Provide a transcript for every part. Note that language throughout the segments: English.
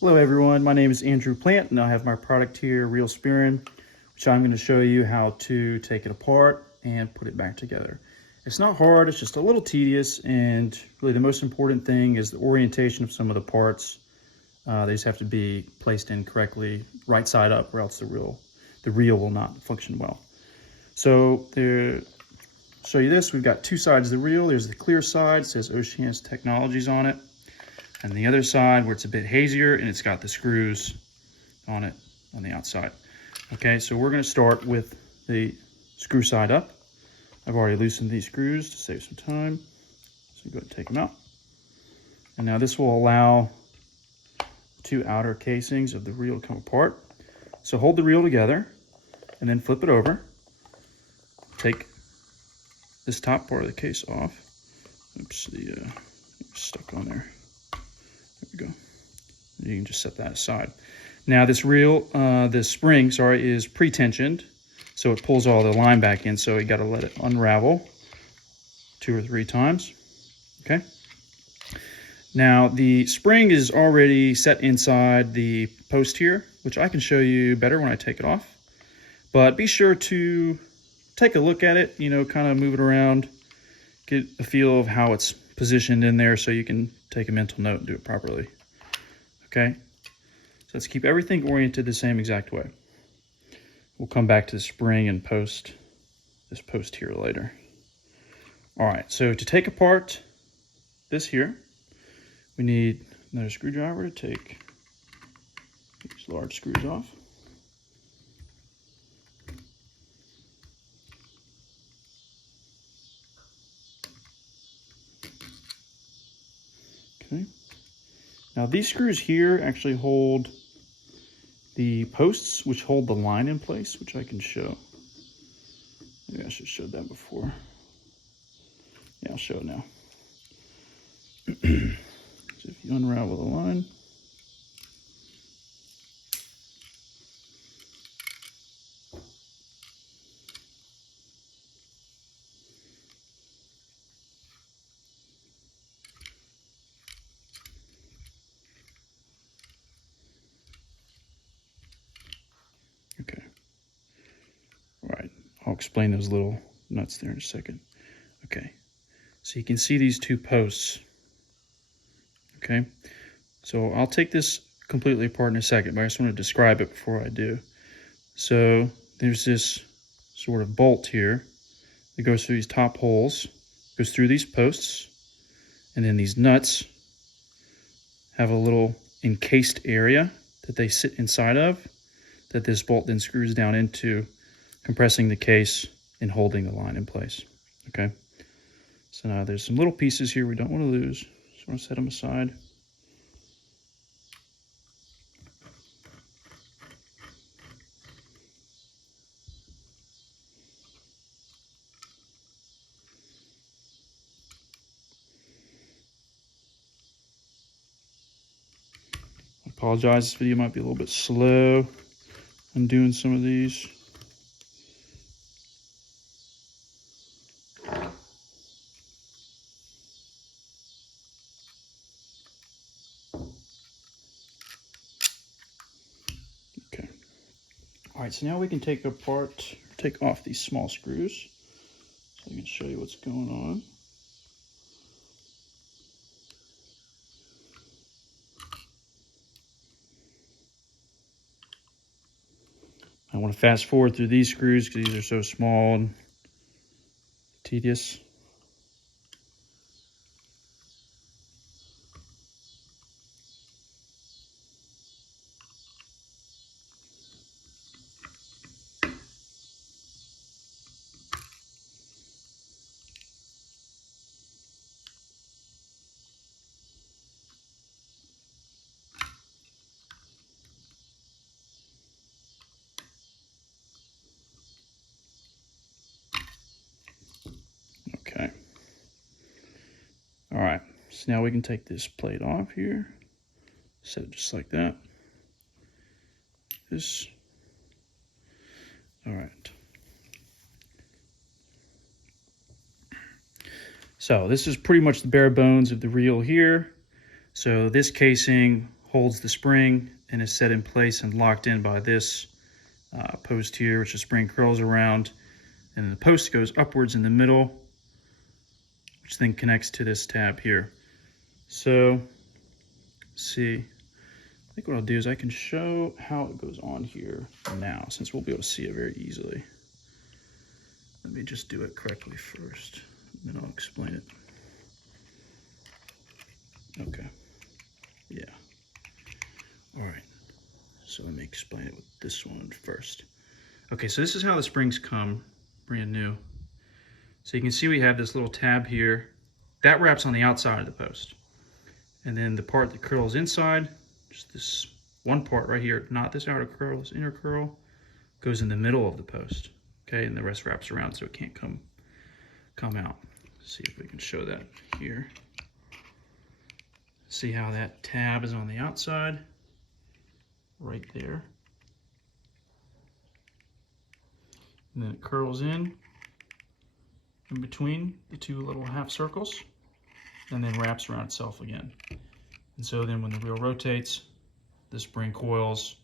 Hello everyone, my name is Andrew Plant and I have my product here, Reel Spearin, which I'm going to show you how to take it apart and put it back together. It's not hard, it's just a little tedious, and really the most important thing is the orientation of some of the parts. They just have to be placed in correctly, right side up, or else the reel will not function well. So to show you this, we've got two sides of the reel. There's the clear side, it says Oceanus Technologies on it. And the other side where it's a bit hazier and it's got the screws on it on the outside. Okay, so we're going to start with the screw side up. I've already loosened these screws to save some time. So go ahead and take them out. And now this will allow the two outer casings of the reel to come apart. So hold the reel together and then flip it over. Take this top part of the case off. Oops, it's stuck on there. There we go. You can just set that aside. Now this reel, this spring, sorry, is pre-tensioned, so it pulls all the line back in, so you got to let it unravel 2 or 3 times. Okay. Now the spring is already set inside the post here, which I can show you better when I take it off. But be sure to take a look at it, you know, kind of move it around, get a feel of how it's positioned in there so you can take a mental note and do it properly. Okay, so let's keep everything oriented the same exact way. We'll come back to the spring and this post here later. All right, so to take apart this here, we need another screwdriver to take these large screws off. Okay. Now these screws here actually hold the posts, which hold the line in place, which I can show. Maybe I should have showed that before. Yeah, I'll show it now. So if you unravel the line, okay. All right, I'll explain those little nuts there in a second. Okay, so you can see these two posts. Okay, so I'll take this completely apart in a second, but I just want to describe it before I do. So there's this sort of bolt here that goes through these top holes, goes through these posts, and then these nuts have a little encased area that they sit inside of, that this bolt then screws down into, compressing the case and holding the line in place. Okay, so now there's some little pieces here we don't want to lose, so I'm going to set them aside. I apologize, this video might be a little bit slow. I'm doing some of these. Okay. All right, so now we can take off these small screws. So I can show you what's going on. I want to fast forward through these screws because these are so small and tedious. Okay. All right, so now we can take this plate off here, set it just like that. All right. So this is pretty much the bare bones of the reel here. So this casing holds the spring and is set in place and locked in by this post here, which the spring curls around, and the post goes upwards in the middle, which then connects to this tab here. So, let's see. I think what I'll do is I can show how it goes on here now, since we'll be able to see it very easily. Let me just do it correctly first, then I'll explain it. Okay, yeah. All right, so let me explain it with this one first. Okay, so this is how the springs come, brand new. So you can see we have this little tab here. That wraps on the outside of the post. And then the part that curls inside, just this one part right here, not this outer curl, this inner curl, goes in the middle of the post. Okay, and the rest wraps around so it can't come out. Let's see if we can show that here. See how that tab is on the outside, right there. And then it curls in between the two little half circles, and then wraps around itself again. And so then when the reel rotates, the spring coils,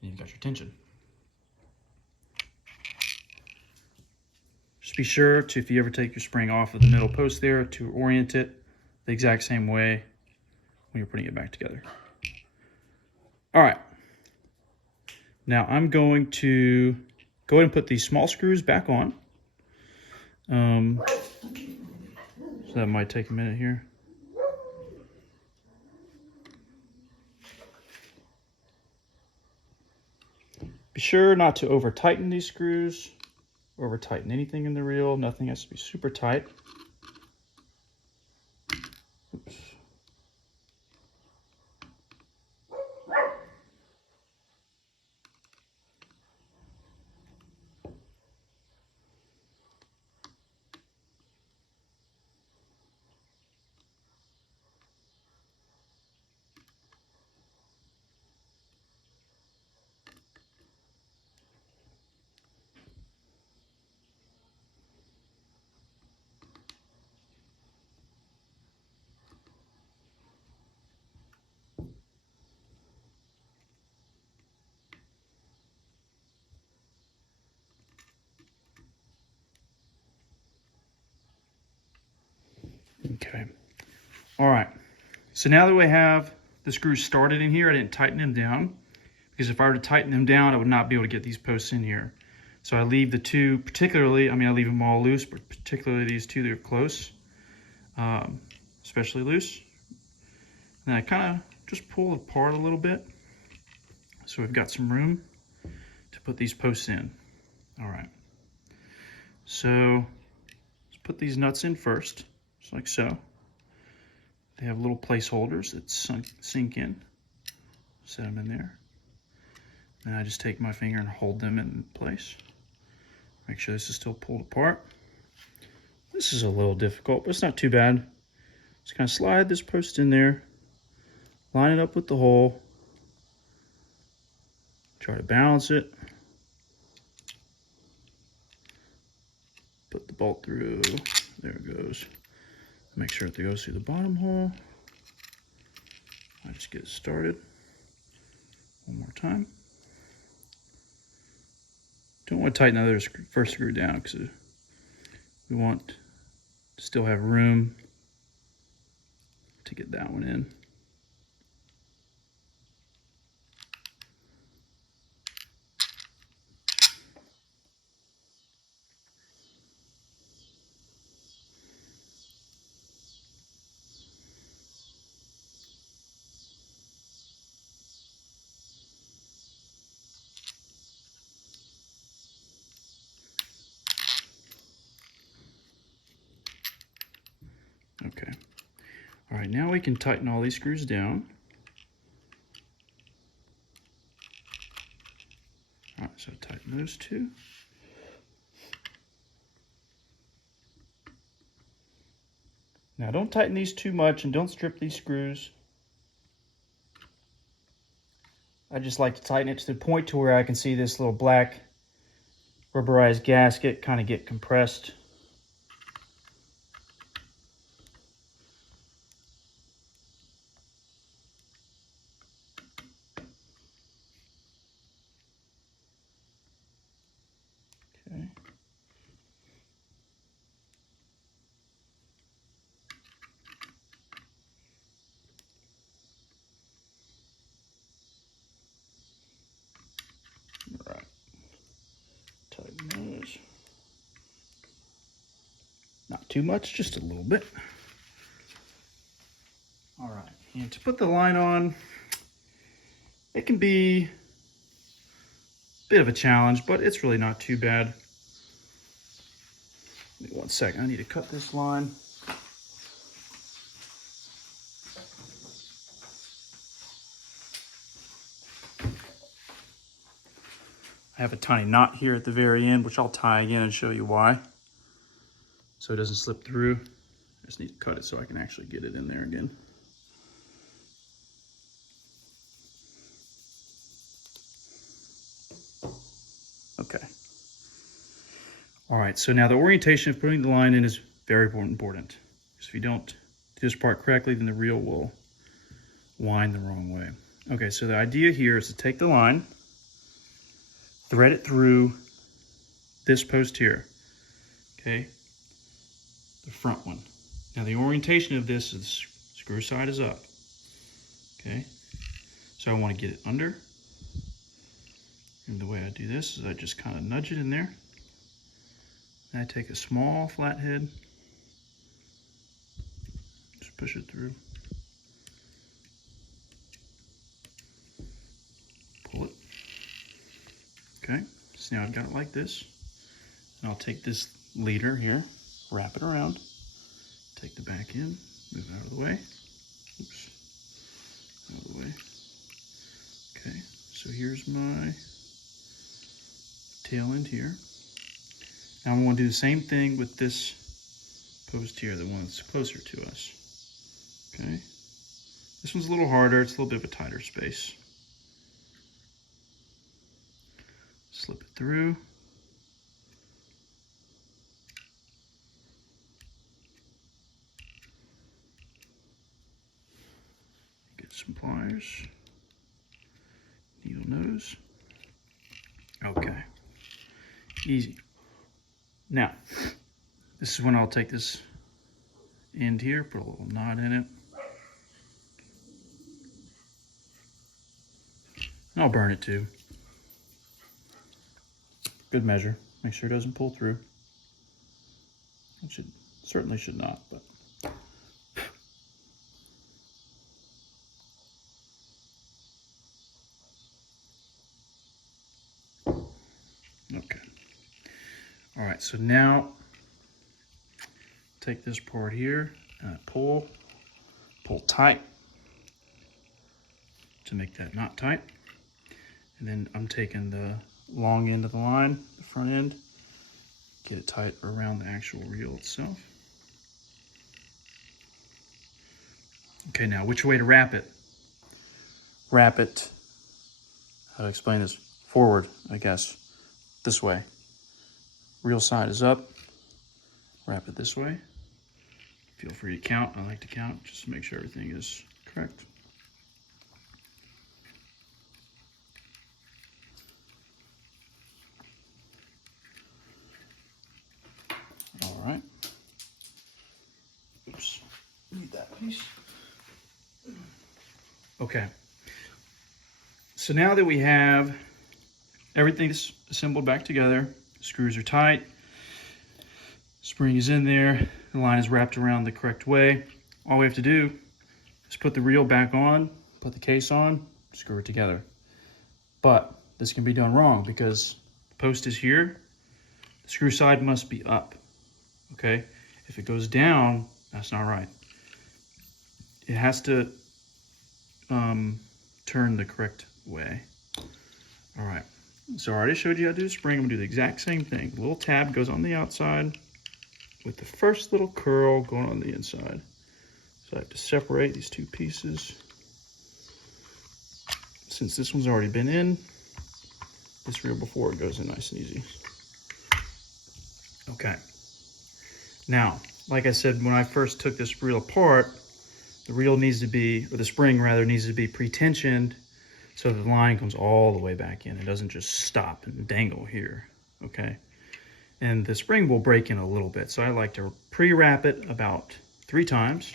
and you've got your tension. Just be sure to, if you ever take your spring off of the middle post there, to orient it the exact same way when you're putting it back together. All right. Now I'm going to go ahead and put these small screws back on. So that might take a minute here. Be sure not to over tighten these screws, over tighten anything in the reel. Nothing has to be super tight. Oops. Okay. All right. So now that we have the screws started in here, I didn't tighten them down, because if I were to tighten them down, I would not be able to get these posts in here. So I leave the two, particularly, I leave them all loose, but particularly these two that are close, especially loose. And I kind of just pull it apart a little bit, so we've got some room to put these posts in. All right. So let's put these nuts in first, just like so. They have little placeholders that sink in. Set them in there. And I just take my finger and hold them in place. Make sure this is still pulled apart. This is a little difficult, but it's not too bad. Just kind of slide this post in there, line it up with the hole, try to balance it, put the bolt through, there it goes. Make sure it goes through the bottom hole. I just get it started one more time. Don't want to tighten the other first screw down, because we want to still have room to get that one in. Okay. All right, now we can tighten all these screws down. All right, so tighten those two. Now don't tighten these too much and don't strip these screws. I just like to tighten it to the point to where I can see this little black rubberized gasket kind of get compressed. too much, just a little bit. All right, and to put the line on, it can be a bit of a challenge, but it's really not too bad. Give me 1 second, I need to cut this line. I have a tiny knot here at the very end, which I'll tie again and show you why. So it doesn't slip through. I just need to cut it so I can actually get it in there again. Okay. All right, so now the orientation of putting the line in is very important. Because if you don't do this part correctly, then the reel will wind the wrong way. Okay, so the idea here is to take the line, thread it through this post here, okay, the front one. Now the orientation of this is screw side is up, okay, so I want to get it under, and the way I do this is I just kind of nudge it in there, and I take a small flathead, just push it through, pull it. Okay, so now I've got it like this, and I'll take this leader here, wrap it around, take the back end, move it out of the way, oops, out of the way. Okay, so here's my tail end here. Now I'm going to do the same thing with this post here, the one that's closer to us. Okay, this one's a little harder, it's a little bit of a tighter space. Slip it through. Get some pliers. Needle nose. Okay. Easy. Now, this is when I'll take this end here, put a little knot in it. And I'll burn it too. Good measure. Make sure it doesn't pull through. It certainly should not, but. Okay. All right, so now take this part here and pull tight to make that knot tight. And then I'm taking the long end of the line, the front end, get it tight around the actual reel itself. Okay, now which way to wrap it? Wrap it, how to explain this, forward, I guess, this way. Reel side is up, wrap it this way. Feel free to count, I like to count just to make sure everything is correct. All right. Oops, need that piece. Okay. So now that we have everything assembled back together, screws are tight, spring is in there, the line is wrapped around the correct way. All we have to do is put the reel back on, put the case on, screw it together. But this can be done wrong because the post is here, the screw side must be up, okay? If it goes down, that's not right. It has to turn the correct way. All right, so I already showed you how to do the spring. I'm gonna do the exact same thing. The little tab goes on the outside with the first little curl going on the inside. So I have to separate these two pieces. Since this one's already been in, this reel before it goes in nice and easy. Okay. Now, like I said, when I first took this reel apart, the reel needs to be, or the spring rather, needs to be pre-tensioned so the line comes all the way back in. It doesn't just stop and dangle here, okay? And the spring will break in a little bit, so I like to pre-wrap it about 3 times.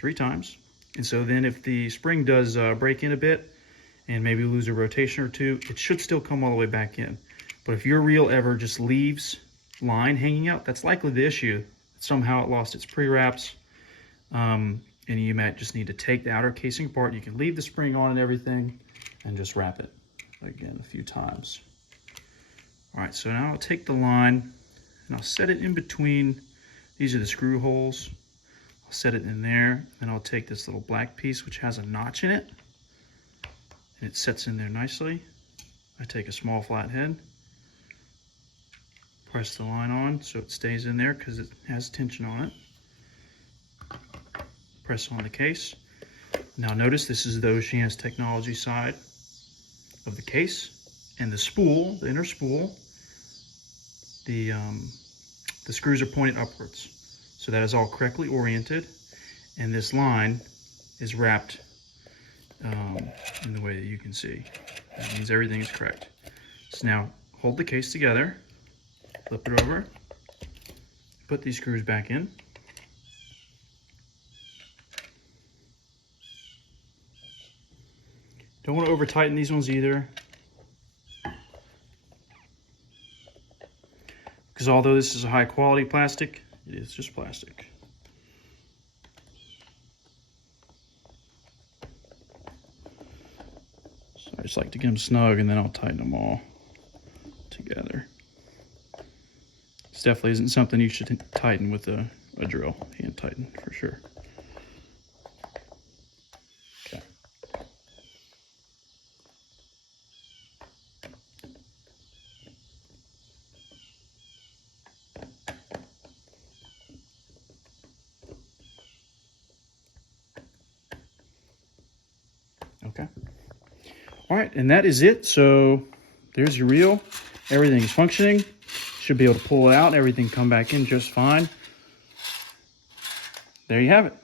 3 times. And so then if the spring does break in a bit and maybe lose a rotation or two, it should still come all the way back in. But if your reel ever just leaves line hanging out, that's likely the issue. Somehow it lost its pre-wraps. And you might just need to take the outer casing apart. You can leave the spring on and everything and just wrap it again a few times. All right, so now I'll take the line and I'll set it in between. These are the screw holes. I'll set it in there, and I'll take this little black piece which has a notch in it, and it sets in there nicely. I take a small flathead, press the line on so it stays in there because it has tension on it. Press on the case. Now notice this is the Ocean's Technology side of the case, and the spool, the inner spool, the screws are pointed upwards, so that is all correctly oriented, and this line is wrapped in the way that you can see. That means everything is correct. So now hold the case together, flip it over, put these screws back in. Don't want to over tighten these ones either, because although this is a high quality plastic, it is just plastic. So I just like to get them snug, and then I'll tighten them all together. This definitely isn't something you should tighten with a drill, hand tighten for sure. Okay. All right, and that is it. So there's your reel. Everything's functioning. Should be able to pull it out, everything come back in just fine. There you have it.